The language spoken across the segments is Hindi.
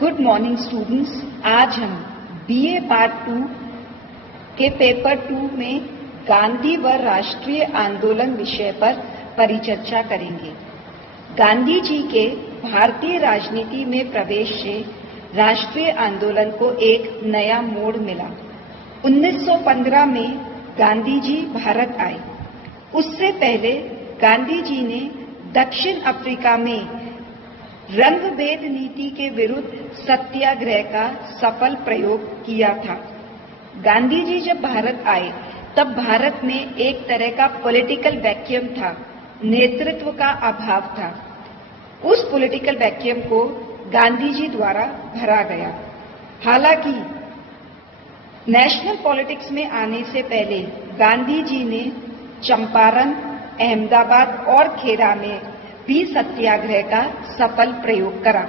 Good morning students. आज हम बीए पार्ट 2 के पेपर 2 में गांधी व राष्ट्रीय आंदोलन विषय पर परिचर्चा करेंगे। गांधी जी के भारतीय राजनीति में प्रवेश से राष्ट्रीय आंदोलन को एक नया मोड़ मिला। 1915 में गांधी जी भारत आए। उससे पहले गांधी जी ने दक्षिण अफ्रीका में रंगभेद नीति के विरुद्ध सत्याग्रह का सफल प्रयोग किया था। गांधी जी जब भारत आए तब भारत में एक तरह का पॉलिटिकल वैक्यूम था, नेतृत्व का अभाव था। उस पॉलिटिकल वैक्यूम को गांधी जी द्वारा भरा गया। हालांकि नेशनल पॉलिटिक्स में आने से पहले गांधी जी ने चंपारण, अहमदाबाद और खेड़ा में भी सत्याग्रह का सफल प्रयोग करा।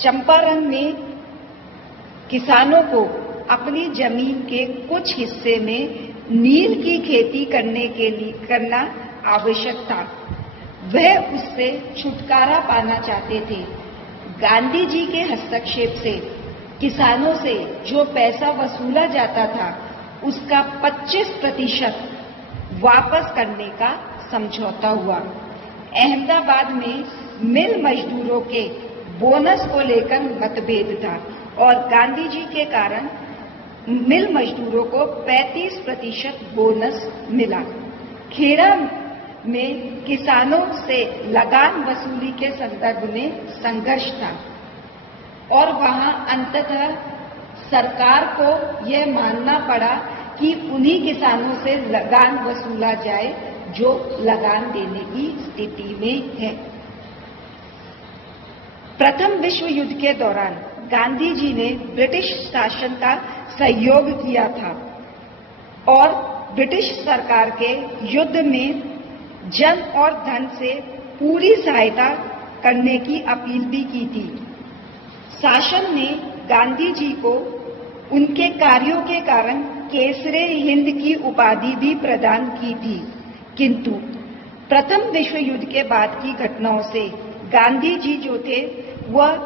चंपारण में किसानों को अपनी जमीन के कुछ हिस्से में नील की खेती करना आवश्यक था। वह उससे छुटकारा पाना चाहते थे। गांधी जी के हस्तक्षेप से किसानों से जो पैसा वसूला जाता था उसका 25% वापस करने का समझौता हुआ। अहमदाबाद में मिल मजदूरों के बोनस को लेकर मतभेद था और गांधी जी के कारण मिल मजदूरों को 35% बोनस मिला। खेड़ा में किसानों से लगान वसूली के संदर्भ में संघर्ष था और वहां अंततः सरकार को यह मानना पड़ा कि उन्हीं किसानों से लगान वसूला जाए जो लगान देने की स्थिति में है। प्रथम विश्व युद्ध के दौरान गांधी जी ने ब्रिटिश शासन का सहयोग किया था और ब्रिटिश सरकार के युद्ध में जन और धन से पूरी सहायता करने की अपील भी की थी। शासन ने गांधी जी को उनके कार्यों के कारण केसरे हिंद की उपाधि भी प्रदान की थी, किंतु प्रथम विश्व युद्ध के बाद की घटनाओं से गांधी जी जो थे वह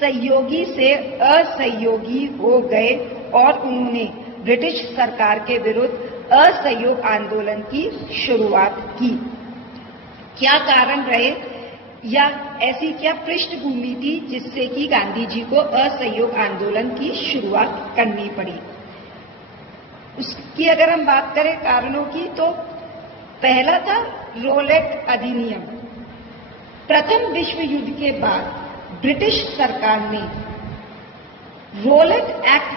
सहयोगी से असहयोगी हो गए और उन्होंने ब्रिटिश सरकार के विरुद्ध असहयोग आंदोलन की शुरुआत की। क्या कारण रहे या ऐसी क्या पृष्ठभूमि थी जिससे कि गांधी जी को असहयोग आंदोलन की शुरुआत करनी पड़ी? उसकी अगर हम बात करें कारणों की, तो पहला था रोलेट अधिनियम। प्रथम विश्व युद्ध के बाद ब्रिटिश सरकार ने रोलेट एक्ट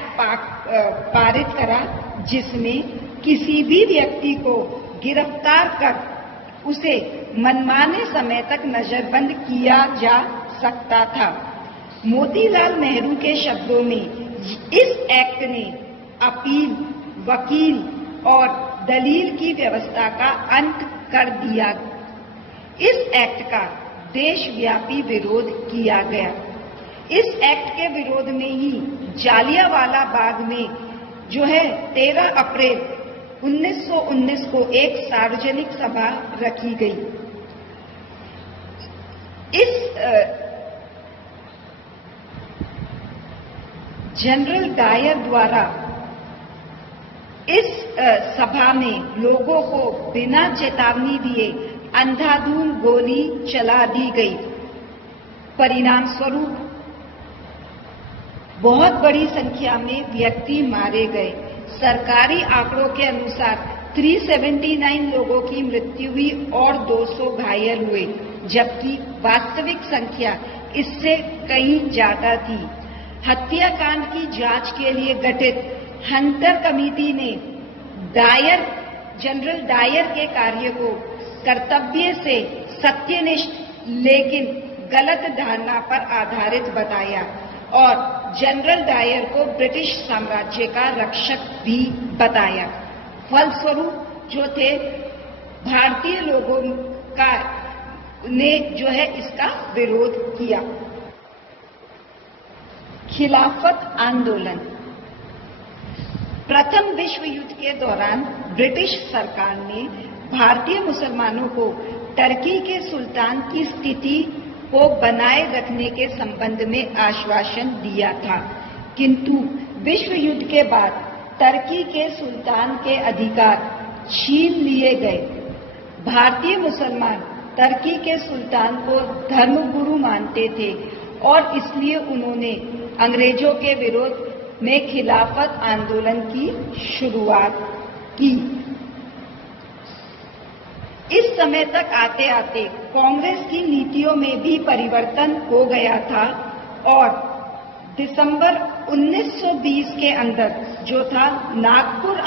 पारित करा, जिसमें किसी भी व्यक्ति को गिरफ्तार कर उसे मनमाने समय तक नजरबंद किया जा सकता था। मोतीलाल नेहरू के शब्दों में इस एक्ट ने अपील, वकील और दलील की व्यवस्था का अंत कर दिया। इस एक्ट का देशव्यापी विरोध किया गया। इस एक्ट के विरोध में ही जालियांवाला बाग में जो है 13 अप्रैल 1919 को एक सार्वजनिक सभा रखी गई। इस जनरल डायर द्वारा इस सभा में लोगों को बिना चेतावनी दिए अंधाधुंध गोली चला दी गई। परिणाम स्वरूप बहुत बड़ी संख्या में व्यक्ति मारे गए। सरकारी आंकड़ों के अनुसार 379 लोगों की मृत्यु हुई और 200 घायल हुए, जबकि वास्तविक संख्या इससे कहीं ज्यादा थी। हत्याकांड की जांच के लिए गठित हंटर कमेटी ने जनरल डायर के कार्य को कर्तव्य से सत्यनिष्ठ लेकिन गलत धारणा पर आधारित बताया और जनरल डायर को ब्रिटिश साम्राज्य का रक्षक भी बताया। फलस्वरूप जो थे भारतीय लोगों का ने जो है इसका विरोध किया। खिलाफत आंदोलन। प्रथम विश्व युद्ध के दौरान ब्रिटिश सरकार ने भारतीय मुसलमानों को टर्की के सुल्तान की स्थिति को बनाए रखने के संबंध में आश्वासन दिया था, किंतु विश्व युद्ध के बाद तुर्की के सुल्तान के अधिकार छीन लिए गए। भारतीय मुसलमान तुर्की के सुल्तान को धर्मगुरु मानते थे और इसलिए उन्होंने अंग्रेजों के विरोध में खिलाफत आंदोलन की शुरुआत की। इस समय तक आते आते कांग्रेस की नीतियों में भी परिवर्तन हो गया था और दिसंबर 1920 के अंदर जो था नागपुर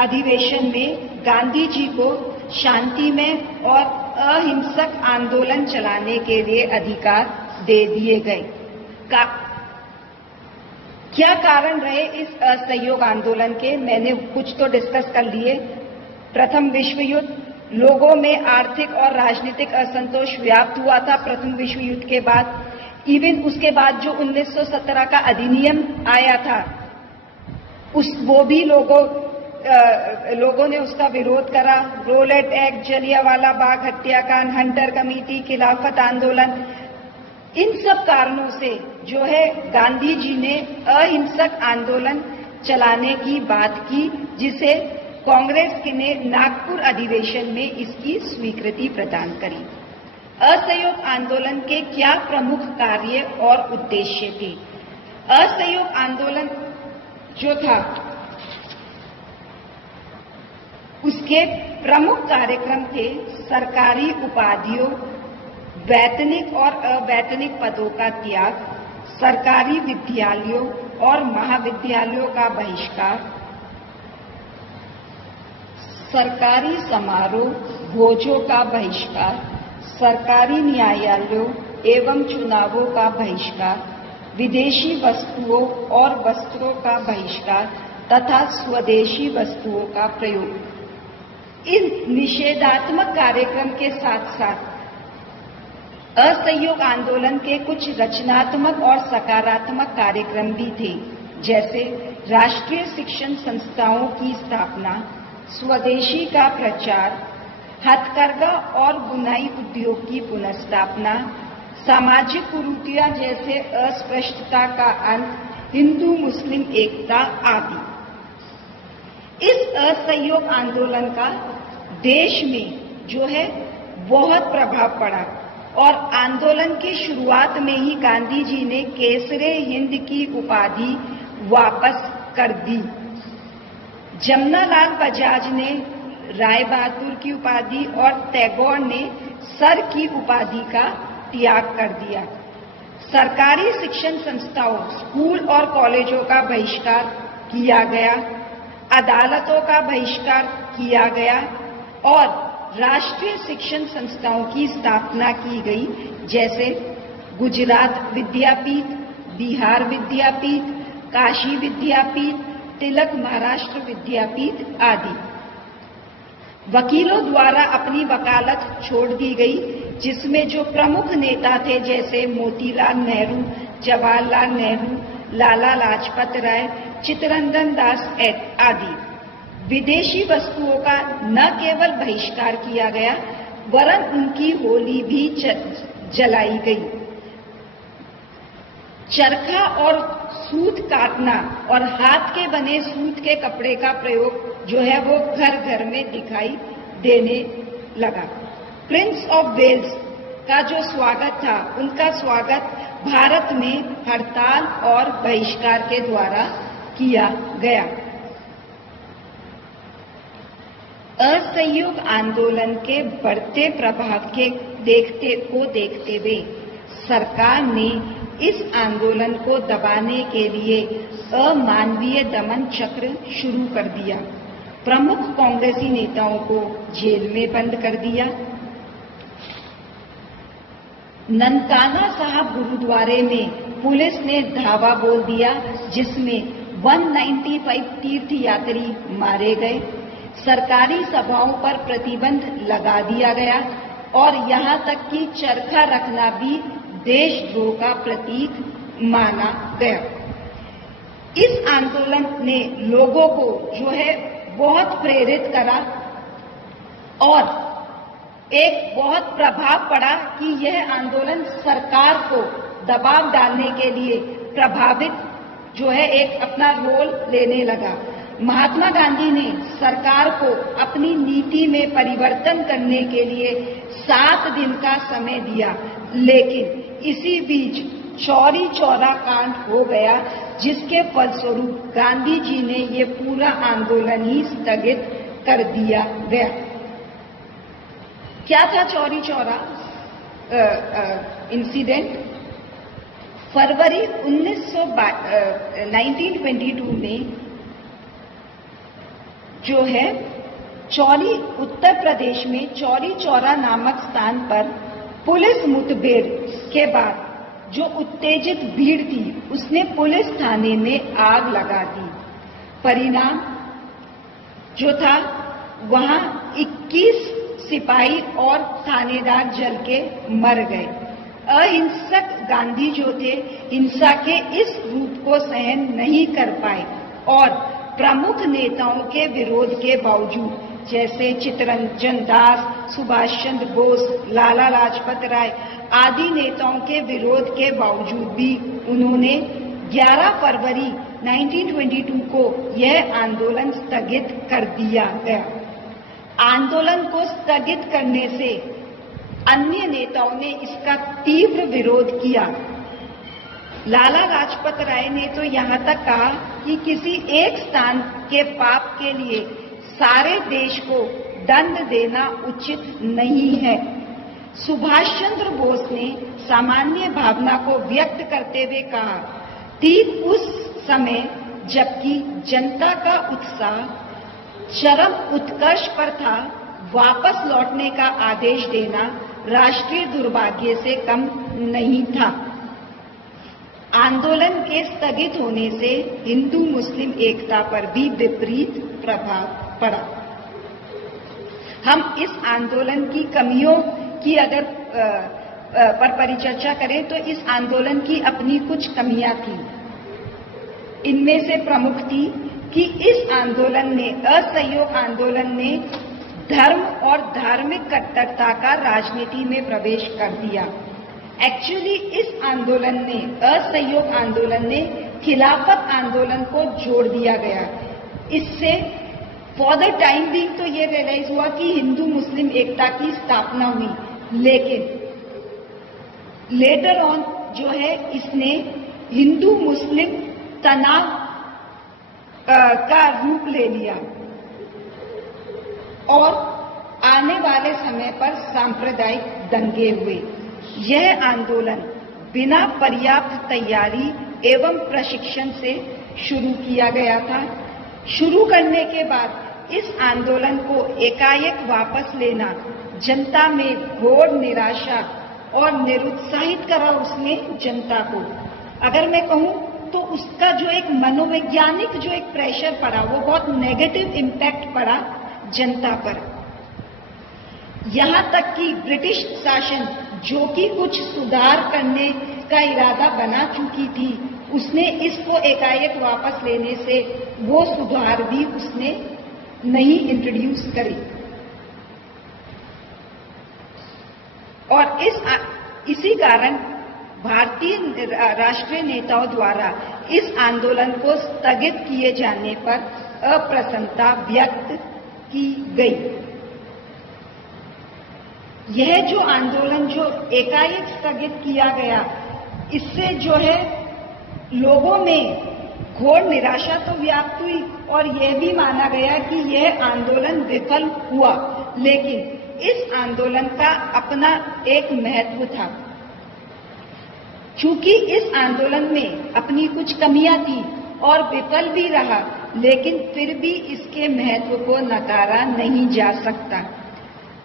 अधिवेशन में गांधी जी को शांतिमय और अहिंसक आंदोलन चलाने के लिए अधिकार दे दिए गए। क्या कारण रहे इस असहयोग आंदोलन के, मैंने कुछ तो डिस्कस कर लिए। प्रथम विश्व युद्ध, लोगों में आर्थिक और राजनीतिक असंतोष व्याप्त हुआ था प्रथम विश्व युद्ध के बाद। इवन उसके बाद जो 1917 का अधिनियम आया था, वो भी लोगों ने उसका विरोध करा। रोलेट एक्ट, जलियांवाला बाग हत्याकांड, हंटर कमेटी, खिलाफत आंदोलन, इन सब कारणों से जो है गांधी जी ने अहिंसक आंदोलन चलाने की बात की, जिसे कांग्रेस ने नागपुर अधिवेशन में इसकी स्वीकृति प्रदान करी। असहयोग आंदोलन के क्या प्रमुख कार्य और उद्देश्य थे? असहयोग आंदोलन जो था उसके प्रमुख कार्यक्रम थे सरकारी उपाधियों, वैतनिक और अवैतनिक पदों का त्याग, सरकारी विद्यालयों और महाविद्यालयों का बहिष्कार, सरकारी समारोह भोजों का बहिष्कार, सरकारी न्यायालयों एवं चुनावों का बहिष्कार, विदेशी वस्तुओं और वस्त्रों का बहिष्कार तथा स्वदेशी वस्तुओं का प्रयोग। इन निषेधात्मक कार्यक्रम के साथ साथ असहयोग आंदोलन के कुछ रचनात्मक और सकारात्मक कार्यक्रम भी थे, जैसे राष्ट्रीय शिक्षण संस्थाओं की स्थापना, स्वदेशी का प्रचार, हथकरघा और बुनाई उद्योग की पुनर्स्थापना, सामाजिक कुरीतियां जैसे अस्पृश्यता का अंत, हिंदू मुस्लिम एकता आदि। इस असहयोग आंदोलन का देश में जो है बहुत प्रभाव पड़ा और आंदोलन की शुरुआत में ही गांधी जी ने केसरे हिंद की उपाधि वापस कर दी। जमनालाल बजाज ने राय बहादुर की उपाधि और टैगोर ने सर की उपाधि का त्याग कर दिया। सरकारी शिक्षण संस्थाओं, स्कूल और कॉलेजों का बहिष्कार किया गया, अदालतों का बहिष्कार किया गया और राष्ट्रीय शिक्षण संस्थाओं की स्थापना की गई, जैसे गुजरात विद्यापीठ, बिहार विद्यापीठ, काशी विद्यापीठ, तिलक महाराष्ट्र विद्यापीठ आदि। वकीलों द्वारा अपनी वकालत छोड़ दी गई, जिसमें जो प्रमुख नेता थे जैसे मोतीलाल नेहरू, जवाहरलाल नेहरू, लाला लाजपत राय, चित्तरंजन दास आदि। विदेशी वस्तुओं का न केवल बहिष्कार किया गया वरन उनकी होली भी जलाई गई। चरखा और सूत काटना और हाथ के बने सूत के कपड़े का प्रयोग जो है वो घर घर में दिखाई देने लगा। प्रिंस ऑफ वेल्स का जो स्वागत था, उनका स्वागत भारत में हड़ताल और बहिष्कार के द्वारा किया गया। असहयोग आंदोलन के बढ़ते प्रभाव के देखते हुए सरकार ने इस आंदोलन को दबाने के लिए अमानवीय दमन चक्र शुरू कर दिया। प्रमुख कांग्रेसी नेताओं को जेल में बंद कर दिया। ननकाना साहब गुरुद्वारे में पुलिस ने धावा बोल दिया, जिसमें 195 तीर्थ यात्री मारे गए। सरकारी सभाओं पर प्रतिबंध लगा दिया गया और यहां तक कि चरखा रखना भी देशद्रोह का प्रतीक माना गया। इस आंदोलन ने लोगों को जो है बहुत प्रेरित करा और एक बहुत प्रभाव पड़ा कि यह आंदोलन सरकार को दबाव डालने के लिए प्रभावित जो है एक अपना रोल लेने लगा। महात्मा गांधी ने सरकार को अपनी नीति में परिवर्तन करने के लिए 7 दिन का समय दिया, लेकिन इसी बीच चौरी चौरा कांड हो गया, जिसके फलस्वरूप गांधी जी ने ये पूरा आंदोलन ही स्थगित कर दिया गया। क्या था चौरी चौरा इंसिडेंट? फरवरी 1922 में जो है उत्तर प्रदेश में चौरी चौरा नामक स्थान पर पुलिस मुठभेड़ के बाद जो उत्तेजित भीड़ थी उसने पुलिस थाने में आग लगा दी। परिणाम जो था वहां 21 सिपाही और थानेदार जल के मर गए। अहिंसक गांधी जो थे हिंसा के इस रूप को सहन नहीं कर पाए और प्रमुख नेताओं के विरोध के बावजूद, जैसे चित्तरंजन दास, सुभाष चंद्र बोस, लाला लाजपत राय आदि नेताओं के विरोध के बावजूद भी उन्होंने 11 फरवरी 1922 को यह आंदोलन स्थगित कर दिया गया। आंदोलन को स्थगित करने से अन्य नेताओं ने इसका तीव्र विरोध किया। लाला लाजपत राय ने तो यहाँ तक कहा कि किसी एक स्थान के पाप के लिए सारे देश को दंड देना उचित नहीं है। सुभाष चंद्र बोस ने सामान्य भावना को व्यक्त करते हुए कहा, ठीक उस समय जबकि जनता का उत्साह चरम उत्कर्ष पर था, वापस लौटने का आदेश देना राष्ट्रीय दुर्भाग्य से कम नहीं था। आंदोलन के स्थगित होने से हिंदू मुस्लिम एकता पर भी विपरीत प्रभाव पड़ा। हम इस आंदोलन की कमियों की अगर पर परिचर्चा करें तो इस आंदोलन की अपनी कुछ कमियां थी। इनमें से प्रमुख थी कि इस आंदोलन ने, असहयोग आंदोलन ने धर्म और धार्मिक कट्टरता का राजनीति में प्रवेश कर दिया। एक्चुअली इस आंदोलन ने, असहयोग आंदोलन ने खिलाफत आंदोलन को जोड़ दिया गया। इससे फॉर द टाइम भी तो ये रियलाइज हुआ कि हिंदू मुस्लिम एकता की स्थापना हुई, लेकिन लेटर ऑन जो है इसने हिंदू मुस्लिम तनाव का रूप ले लिया और आने वाले समय पर सांप्रदायिक दंगे हुए। यह आंदोलन बिना पर्याप्त तैयारी एवं प्रशिक्षण से शुरू किया गया था। शुरू करने के बाद इस आंदोलन को एकाएक वापस लेना जनता में घोर निराशा और निरुत्साहित करा उसने जनता को। अगर मैं कहूं तो उसका जो एक मनोवैज्ञानिक जो एक प्रेशर पड़ा वो बहुत नेगेटिव इम्पैक्ट पड़ा जनता पर। यहां तक कि ब्रिटिश शासन जो कि कुछ सुधार करने का इरादा बना चुकी थी, उसने इसको एकाएक वापस लेने से वो सुधार भी उसने नहीं इंट्रोड्यूस करी। और इसी कारण भारतीय राष्ट्रीय नेताओं द्वारा इस आंदोलन को स्थगित किए जाने पर अप्रसन्नता व्यक्त की गई। यह जो आंदोलन जो एकाएक स्थगित किया गया, इससे जो है लोगों में घोर निराशा तो व्याप्त हुई और यह भी माना गया कि यह आंदोलन विफल हुआ। लेकिन इस आंदोलन का अपना एक महत्व था। चूंकि इस आंदोलन में अपनी कुछ कमियां थी और विफल भी रहा, लेकिन फिर भी इसके महत्व को नकारा नहीं जा सकता।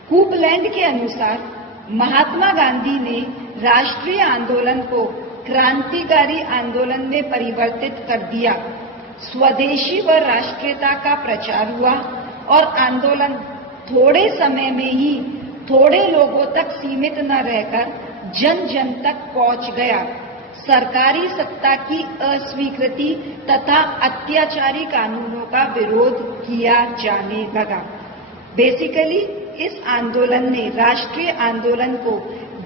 कूपलैंड के अनुसार महात्मा गांधी ने राष्ट्रीय आंदोलन को क्रांतिकारी आंदोलन में परिवर्तित कर दिया। स्वदेशी व राष्ट्रीयता का प्रचार हुआ और आंदोलन थोड़े समय में ही थोड़े लोगों तक सीमित न रहकर जन जन तक पहुंच गया। सरकारी सत्ता की अस्वीकृति तथा अत्याचारी कानूनों का विरोध किया जाने लगा। बेसिकली इस आंदोलन ने राष्ट्रीय आंदोलन को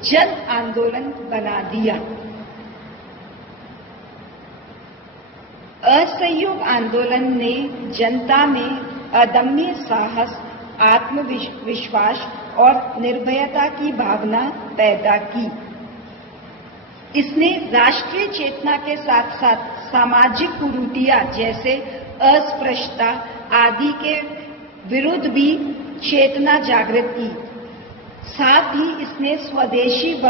जन आंदोलन बना दिया। असहयोग आंदोलन ने जनता में अदम्य साहस, आत्मविश्वास और निर्भयता की भावना पैदा की। इसने राष्ट्रीय चेतना के साथ साथ सामाजिक कुरीतियां जैसे अस्पृश्यता आदि के विरुद्ध भी चेतना जागृत की। साथ ही इसने स्वदेशी व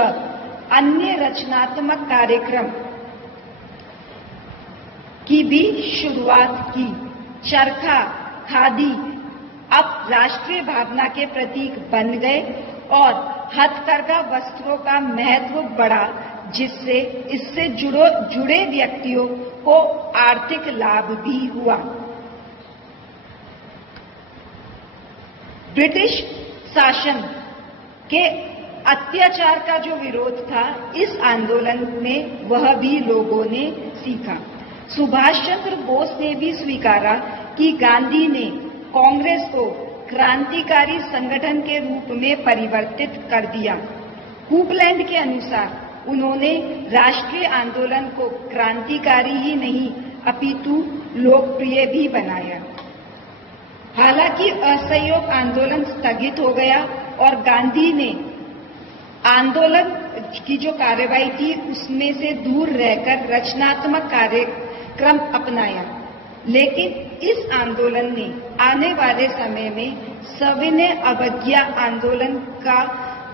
अन्य रचनात्मक कार्यक्रम की भी शुरुआत की। चरखा, खादी अब राष्ट्रीय भावना के प्रतीक बन गए और हथकरघा वस्त्रों का महत्व बढ़ा, जिससे इससे जुड़े व्यक्तियों को आर्थिक लाभ भी हुआ। ब्रिटिश शासन के अत्याचार का जो विरोध था, इस आंदोलन में वह भी लोगों ने सीखा। सुभाष चंद्र बोस ने भी स्वीकारा कि गांधी ने कांग्रेस को क्रांतिकारी संगठन के रूप में परिवर्तित कर दिया। कूपलैंड के अनुसार उन्होंने राष्ट्रीय आंदोलन को क्रांतिकारी ही नहीं अपितु लोकप्रिय भी बनाया। हालांकि असहयोग आंदोलन स्थगित हो गया और गांधी ने आंदोलन की जो कार्रवाई थी उसमें से दूर रहकर रचनात्मक कार्यक्रम अपनाया। लेकिन इस आंदोलन ने आने वाले समय में सविनय अवज्ञा आंदोलन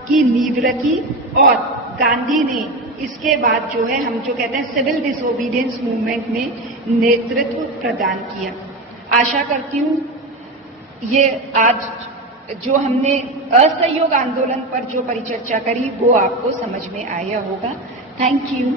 की नींव रखी और गांधी ने इसके बाद जो है हम जो कहते हैं सिविल डिसोबीडियंस मूवमेंट में नेतृत्व प्रदान किया। आशा करती हूँ ये आज जो हमने असहयोग आंदोलन पर जो परिचर्चा करी वो आपको समझ में आया होगा। Thank you.